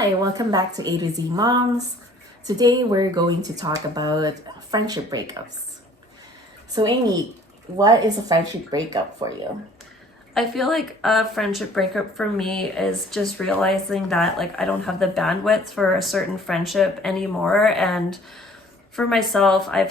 Hi, welcome back to A to Z Moms. Today we're going to talk about friendship breakups. So Amy, what is a friendship breakup for you? I feel like a friendship breakup for me is just realizing that I don't have the bandwidth for a certain friendship anymore. And for myself, I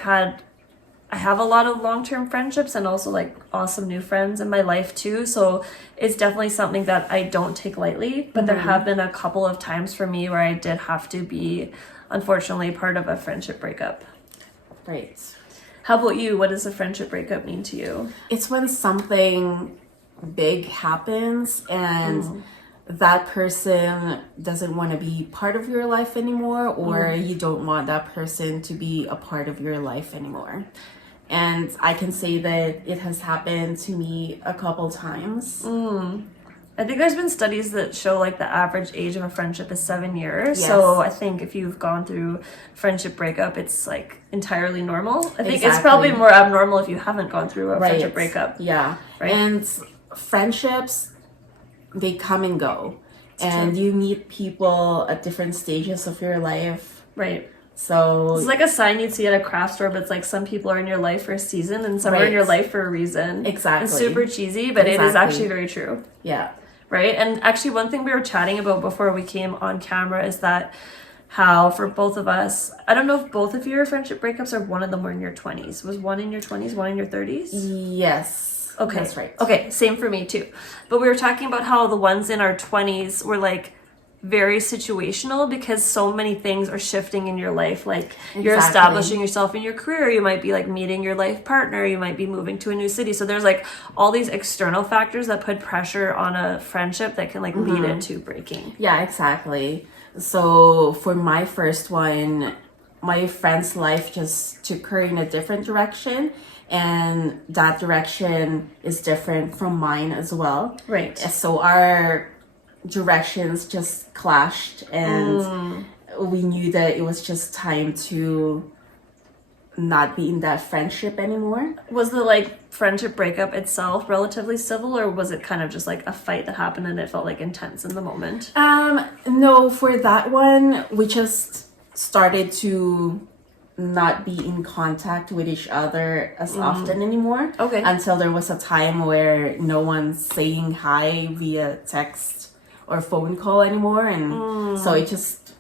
have a lot of long-term friendships and also awome new friends in my life too. So it's definitely something that I don't take lightly, but there have been a couple of times for me where I did have to be, unfortunately, part of a friendship breakup. Right. How about you? What does a friendship breakup mean to you? It's when something big happens and that person doesn't want to be part of your life anymore, or you don't want that person to be a part of your life anymore. And I can say that it has happened to me a couple times. I think there's been studies that show the average age of a friendship is 7 years. Yes. So I think if you've gone through friendship breakup, it's entirely normal. I think it's Exactly. probably more abnormal if you haven't gone through a friendship breakup. Yeah. Right. And friendships, they come and go. And true. you meet people at different stages of your life. Right. So It's like a sign you'd see at a craft store, but it's some people are in your life for a season and some are in your life for a reason. Exactly. It's super cheesy, but it is actually very true. Yeah. Right? And actually one thing we were chatting about before we came on camera is that how for both of us, I don't know if both of your friendship breakups or one of them were in your 20s. Was one in your 20s, one in your 30s? Yes. Okay. That's right. Okay, same for me too. But we were talking about how the ones in our 20s were very situational because so many things are shifting in your life. You're establishing yourself in your career. You might be meeting your life partner. You might be moving to a new city. So there's all these external factors that put pressure on a friendship that can lead it to breaking. Yeah, exactly. So for my first one, my friend's life just took her in a different direction, and that direction is different from mine as well. Right. So our directions just clashed, and we knew that it was just time to not be in that friendship anymore. Was the friendship breakup itself relatively civil, or was it kind of just a fight that happened and it felt intense in the moment? No, for that one, we just started to not be in contact with each other as often anymore. Okay. Until there was a time where no one's saying hi via text or phone call anymore, and so it just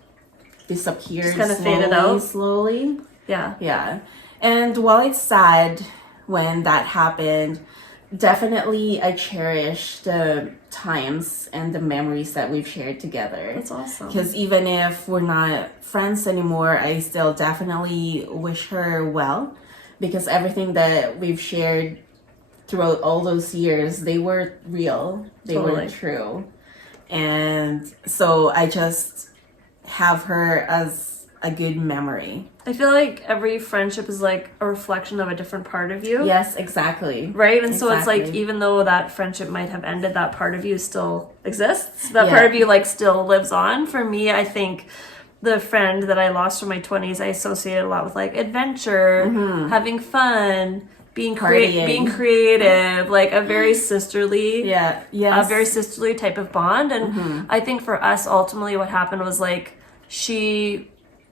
disappeared. Just kind of faded out slowly. Yeah. And while it's sad when that happened, definitely I cherish the times and the memories that we've shared together. That's awesome. Because even if we're not friends anymore, I still definitely wish her well, because everything that we've shared throughout all those years, they were real. They were true. And so I just have her as a good memory. I feel like every friendship is a reflection of a different part of you. Yes, exactly. Right? And so Exactly. it's even though that friendship might have ended, that part of you still exists. That part of you still lives on. For me, I think the friend that I lost from my 20s, I associate a lot with adventure, having fun, being creative, a very sisterly, a very sisterly type of bond. And I think for us, ultimately, what happened was she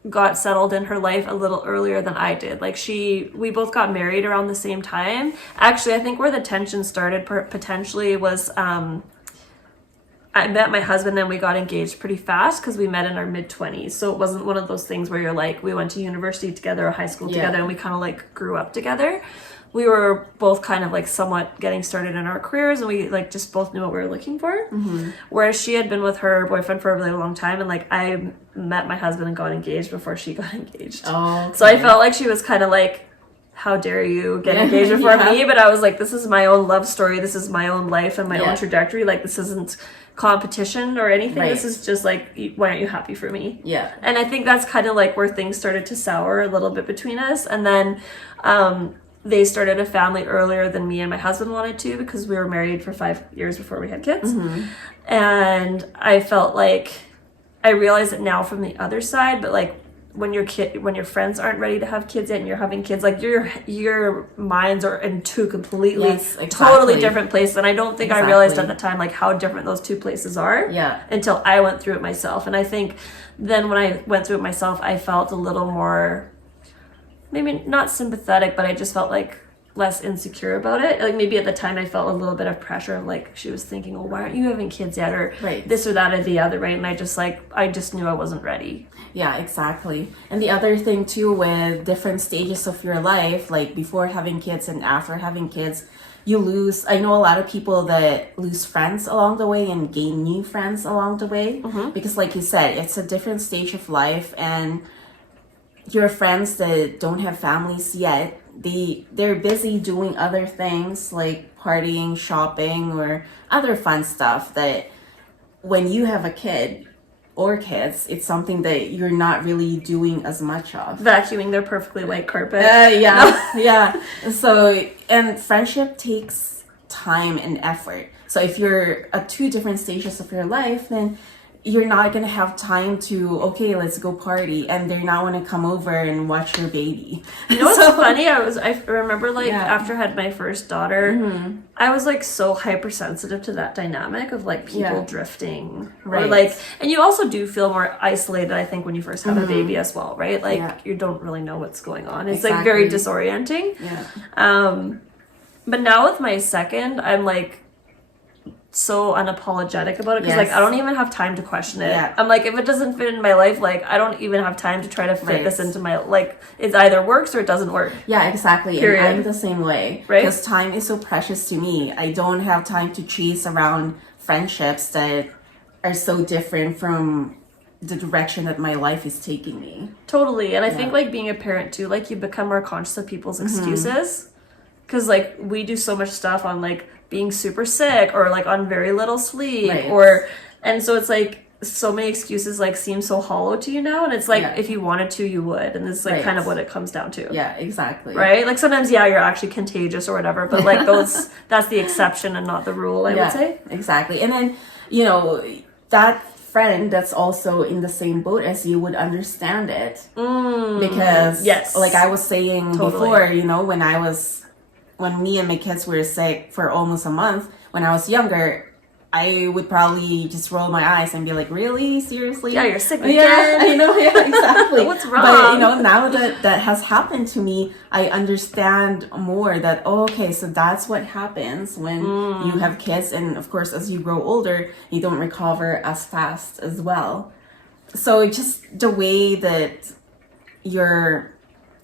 got settled in her life a little earlier than I did. We both got married around the same time. Actually, I think where the tension started potentially was I met my husband and we got engaged pretty fast because we met in our mid-20s. So it wasn't one of those things where you're we went to university together or high school together and we kind of grew up together. We were both kind of somewhat getting started in our careers, and we just both knew what we were looking for. Whereas she had been with her boyfriend for a really long time, and I met my husband and got engaged before she got engaged. Oh, okay. So I felt like she was kind of how dare you get engaged before me? But I was this is my own love story. This is my own life and my own trajectory. This isn't competition or anything. Right. This is just why aren't you happy for me? Yeah. And I think that's kind of where things started to sour a little bit between us. And then they started a family earlier than me and my husband wanted to, because we were married for 5 years before we had kids. And I felt I realize it now from the other side, but when your friends aren't ready to have kids yet and you're having kids, like your minds are in two completely totally different places. And I don't think I realized at the time like how different those two places are until I went through it myself. And I think then when I went through it myself, I felt a little more, maybe not sympathetic, but I just felt like less insecure about it. Like maybe at the time I felt a little bit of pressure of like she was thinking, oh, why aren't you having kids yet, or this or that or the other, right? And I just knew I wasn't ready. Yeah, exactly. And the other thing too, with different stages of your life, like before having kids and after having kids, you lose, I know a lot of people that lose friends along the way and gain new friends along the way, because like you said, it's a different stage of life, and your friends that don't have families yet, they're busy doing other things like partying, shopping, or other fun stuff that when you have a kid or kids, it's something that you're not really doing as much of. Vacuuming their perfectly white carpet. Yeah. So, and friendship takes time and effort. So if you're at two different stages of your life, then you're not going to have time to, okay, let's go party, and they're not going to come over and watch your baby. You know what's funny? I remember like after I had my first daughter, I was like so hypersensitive to that dynamic of like people drifting. Or like, and you also do feel more isolated, I think, when you first have a baby as well, right? Like you don't really know what's going on. It's like very disorienting. But now with my second, I'm like so unapologetic about it, because like I don't even have time to question it. I'm like, if it doesn't fit in my life, like I don't even have time to try to fit this into my, like it either works or it doesn't work. Exactly. Period. And I'm the same way, because time is so precious to me. I don't have time to chase around friendships that are so different from the direction that my life is taking me. Totally. And I think like being a parent too, like you become more conscious of people's excuses, because like we do so much stuff on like being super sick or like on very little sleep and so it's like so many excuses like seem so hollow to you now, and it's like if you wanted to you would, and it's like kind of what it comes down to. Exactly. Right, like sometimes you're actually contagious or whatever, but like that's the exception and not the rule, I would say. Exactly. And then you know that friend that's also in the same boat as you would understand it, because like I was saying before, you know, when me and my kids were sick for almost a month, when I was younger, I would probably just roll my eyes and be like, really? Seriously? Yeah, you're sick again. Yeah, I know, exactly. What's wrong? But, you know, now that has happened to me, I understand more that, okay, so that's what happens when you have kids. And, of course, as you grow older, you don't recover as fast as well. So just the way that your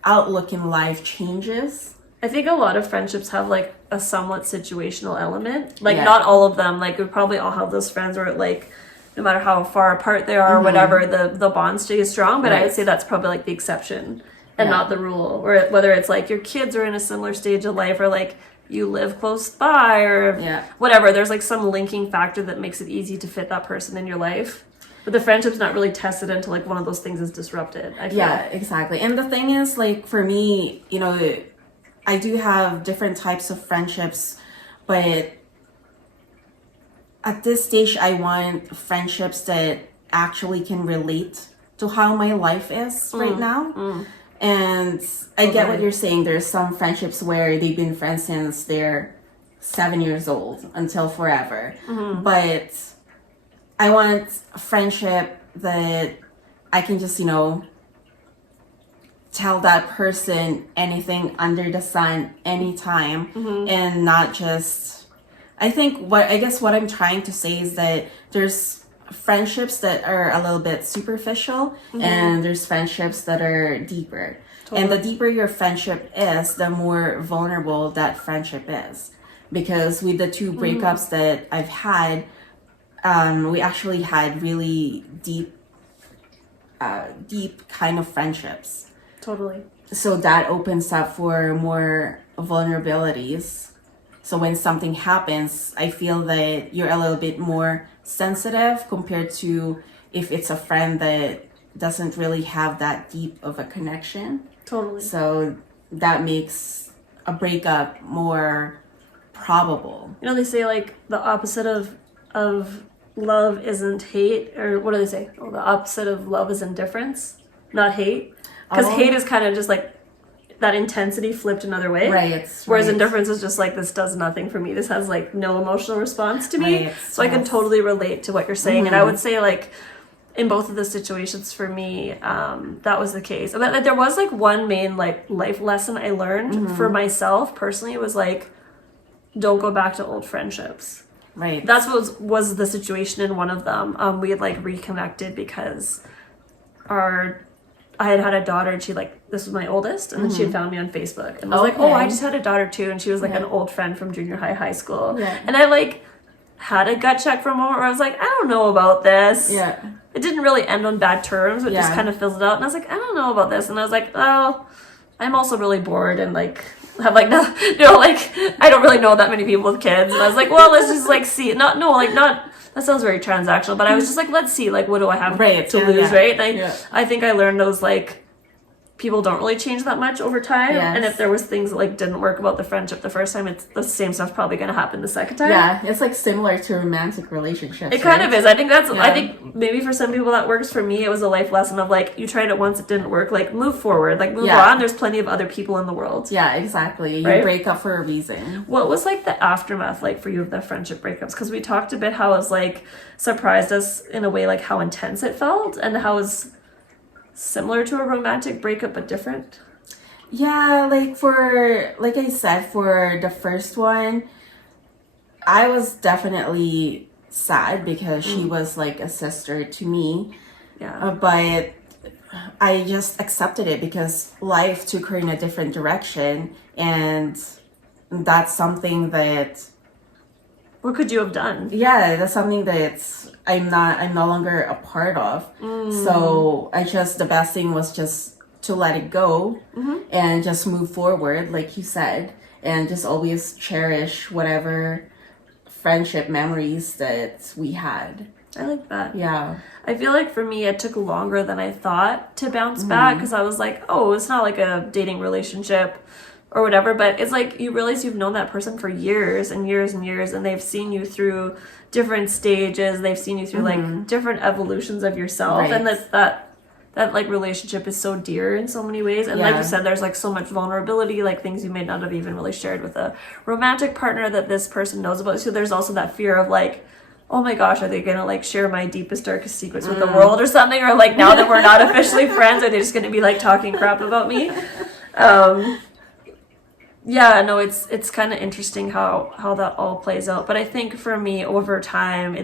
outlook in life changes. I think a lot of friendships have like a somewhat situational element. Like not all of them. Like we probably all have those friends where like no matter how far apart they are or whatever, the bond stays strong. But I would say that's probably like the exception and not the rule. Or whether it's like your kids are in a similar stage of life, or like you live close by, or whatever. There's like some linking factor that makes it easy to fit that person in your life. But the friendship's not really tested until like one of those things is disrupted, I feel. Exactly. And the thing is, like for me, you know, I do have different types of friendships, but at this stage, I want friendships that actually can relate to how my life is right now. And I get what you're saying. There's some friendships where they've been friends since they're 7 years old until forever. But I want a friendship that I can just, you know, tell that person anything under the sun anytime, and not just, I guess what I'm trying to say is that there's friendships that are a little bit superficial, and there's friendships that are deeper. And the deeper your friendship is, the more vulnerable that friendship is. Because with the two breakups that I've had, we actually had really deep kind of friendships. Totally. So that opens up for more vulnerabilities. So when something happens, I feel that you're a little bit more sensitive compared to if it's a friend that doesn't really have that deep of a connection. Totally. So that makes a breakup more probable. You know, they say like the opposite of love isn't hate, or what do they say? Oh, the opposite of love is indifference. not hate. Because Oh. hate is kind of just like that intensity flipped another way. Right. Whereas right. indifference is just like, this does nothing for me. This has like no emotional response to me. Right, So I can yes. totally relate to what you're saying. And I would say like in both of the situations for me, that was the case. And there was like one main like life lesson I learned for myself personally. It was like, don't go back to old friendships. Right. That's what was the situation in one of them. We had like reconnected because I had had a daughter, and she like, this was my oldest, and then she had found me on Facebook and was like, oh, I just had a daughter too, and she was like an old friend from junior high school. Yeah. And I like had a gut check for a moment where I was like, I don't know about this. Yeah. It didn't really end on bad terms, but just Yeah. kind of fizzled out. And I was like, I don't know about this. And I was like, oh, I'm also really bored and like have like no, like I don't really know that many people with kids. And I was like, well, let's just like see. Not that sounds very transactional, but I was just like, let's see, like, what do I have to lose, right? And I think I learned those like people don't really change that much over time. Yes. And if there was things that like didn't work about the friendship the first time, it's the same stuff's probably going to happen the second time. Yeah, it's like similar to romantic relationships. It kind of is. I think I think maybe for some people that works. For me, it was a life lesson of like, you tried it once, it didn't work. Like, move forward, like move on. There's plenty of other people in the world. Yeah, exactly. You Right? break up for a reason. What was like the aftermath like for you of the friendship breakups? Because we talked a bit how it was like surprised us in a way, like how intense it felt and how it was similar to a romantic breakup but different. Yeah, like I said, for the first one, I was definitely sad because she was like a sister to me. Yeah. But I just accepted it because life took her in a different direction, and that's something that What could you have done? that's something that I'm no longer a part of. So the best thing was just to let it go and just move forward, like you said, and just always cherish whatever friendship memories that we had. I like that. Yeah. I feel like for me, it took longer than I thought to bounce back because I was like, oh, it's not like a dating relationship or whatever, but it's like you realize you've known that person for years and years and years, and they've seen you through different stages. They've seen you through like different evolutions of yourself, Right. and that like relationship is so dear in so many ways. And like you said, there's like so much vulnerability, like things you may not have even really shared with a romantic partner that this person knows about. So there's also that fear of like, oh my gosh, are they gonna like share my deepest, darkest secrets with the world or something? Or like now that we're not officially friends, are they just gonna be like talking crap about me? Yeah, no, it's kind of interesting how that all plays out. But I think for me, over time,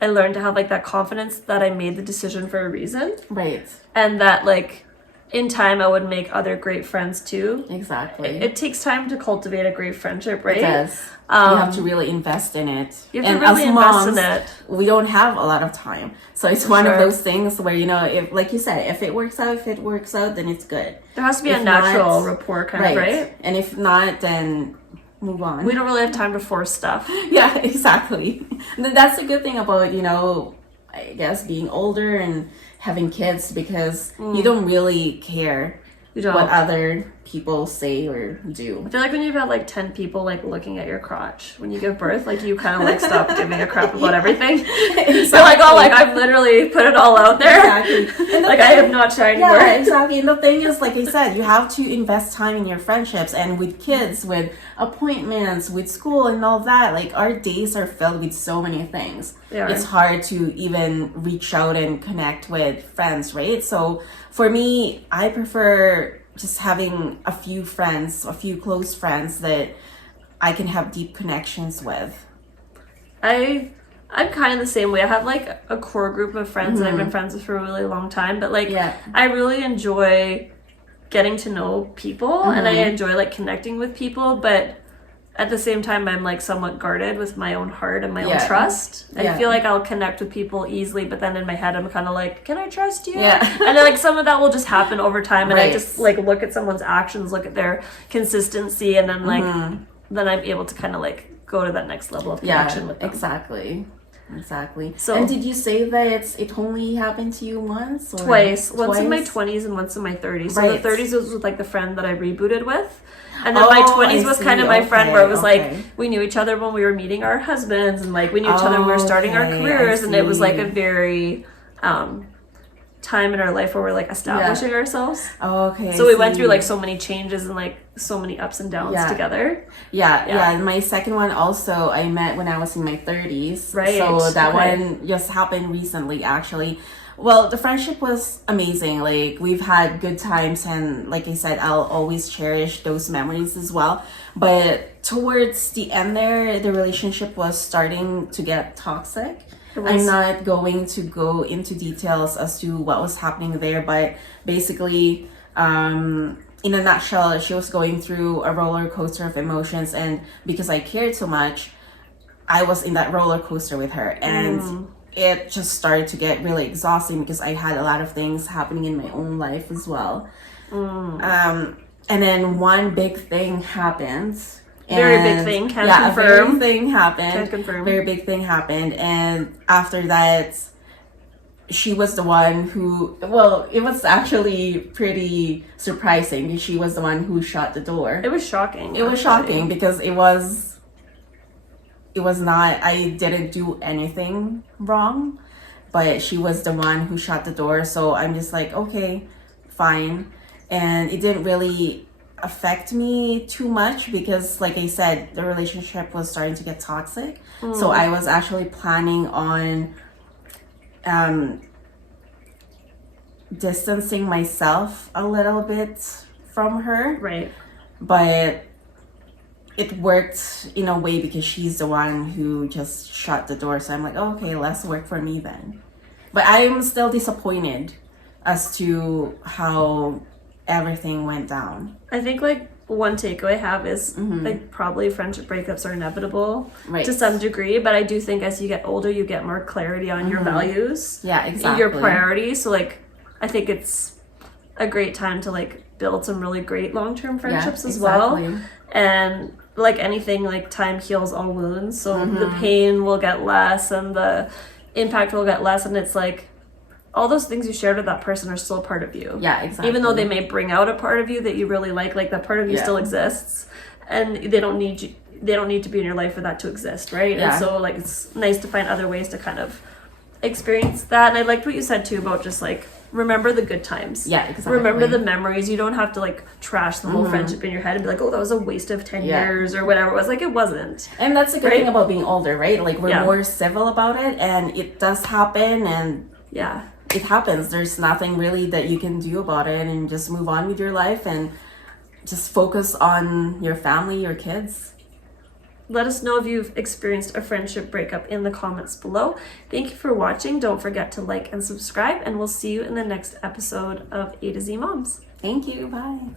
I learned to have like that confidence that I made the decision for a reason. Right. And that like in time I would make other great friends too. Exactly. It takes time to cultivate a great friendship, right? It does. You have to really invest in it. You have to really invest in it. We don't have a lot of time. So it's one of those things where, if, like you said, if it works out, then it's good. There has to be a natural rapport kind of, right? And if not, then move on. We don't really have time to force stuff. Yeah, exactly. That's a good thing about, I guess being older and having kids, because you don't really care what other people say or do. I feel like when you've had like 10 people like looking at your crotch when you give birth, like you kind of like stop giving a crap about everything. Exactly. You're like, oh, like I've literally put it all out there. Exactly. Like I have not tried anymore. Yeah, exactly. And the thing is, like I said, you have to invest time in your friendships, and with kids, with appointments, with school and all that. Like our days are filled with so many things. It's hard to even reach out and connect with friends, right? So for me, I prefer just having a few friends, a few close friends that I can have deep connections with. I'm kind of the same way. I have like a core group of friends that I've been friends with for a really long time, but like I really enjoy getting to know people and I enjoy like connecting with people, but at the same time I'm like somewhat guarded with my own heart and my own trust. I feel like I'll connect with people easily, but then in my head I'm kind of like, can I trust you? And then like some of that will just happen over time, and I just like look at someone's actions, look at their consistency, and then like then I'm able to kind of like go to that next level of connection with them. Exactly. So, and did you say that it only happened to you once? Or twice. Once in my 20s and once in my 30s. So the 30s was with like the friend that I rebooted with. And then my 20s was kind of my friend where it was like we knew each other when we were meeting our husbands, and like we knew each other when we were starting our careers, and it was like a very time in our life where we're like establishing ourselves. Oh, okay. So we went through like so many changes and like so many ups and downs together. Yeah. My second one also I met when I was in my 30s. Right. So that one just happened recently, actually. Well, the friendship was amazing. Like, we've had good times, and like I said, I'll always cherish those memories as well. But towards the end there, the relationship was starting to get toxic. I'm not going to go into details as to what was happening there, but basically, in a nutshell, she was going through a roller coaster of emotions, and because I cared so much, I was in that roller coaster with her, and it just started to get really exhausting because I had a lot of things happening in my own life as well. And then one big thing happened. Very big thing. Can't confirm. A very thing happened. Can't confirm. Very big thing happened. And after that, she was the one who, well, it was actually pretty surprising. She was the one who shut the door. It was shocking. It was shocking because it was not, I didn't do anything wrong, but she was the one who shut the door. So I'm just like, okay, fine. And it didn't really affect me too much because, like I said, the relationship was starting to get toxic. So I was actually planning on distancing myself a little bit from her. Right. But it worked in a way because she's the one who just shut the door. So I'm like, oh, okay, less work for me then. But I'm still disappointed as to how everything went down. I think like one takeaway I have is like probably friendship breakups are inevitable to some degree, but I do think as you get older, you get more clarity on your values. Yeah, exactly. Your priorities. So like, I think it's a great time to like build some really great long-term friendships as well. And like anything, like time heals all wounds. So the pain will get less and the impact will get less. And it's like all those things you shared with that person are still part of you. Yeah, exactly. Even though they may bring out a part of you that you really like that part of you still exists. And they don't need you. They don't need to be in your life for that to exist, right? Yeah. And so like it's nice to find other ways to kind of experience that. And I liked what you said too about just like remember the good times. Yeah, exactly. Remember the memories. You don't have to like trash the whole friendship in your head and be like, oh, that was a waste of 10 years or whatever it was. Like, it wasn't. And that's the good thing about being older, right? Like, we're Yeah. more civil about it, and it does happen, and Yeah. it happens. There's nothing really that you can do about it, and just move on with your life and just focus on your family, your kids. Let us know if you've experienced a friendship breakup in the comments below. Thank you for watching. Don't forget to like and subscribe, and we'll see you in the next episode of A to Z Moms. Thank you. Bye. Bye.